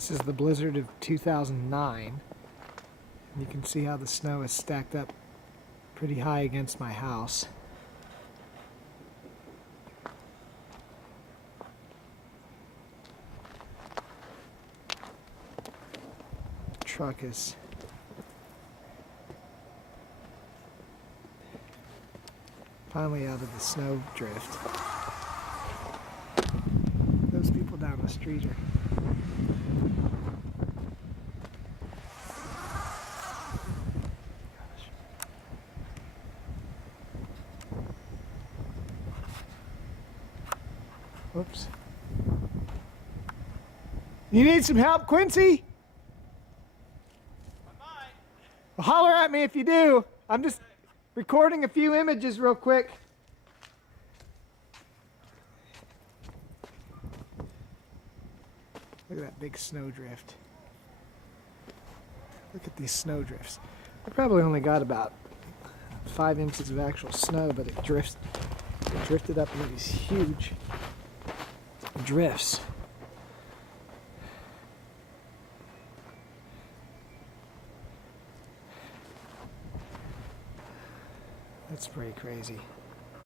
This is the blizzard of 2009. You can see how the snow is stacked up pretty high against my house. The truck is finally out of the snow drift. Those people down the street are Whoops. You need some help, Quincy? I might. Well, holler at me if you do. I'm just recording a few images real quick. Look at that big snow drift. Look at these snow drifts. I probably only got about 5 inches of actual snow, but it drifted up into these huge drifts. That's pretty crazy.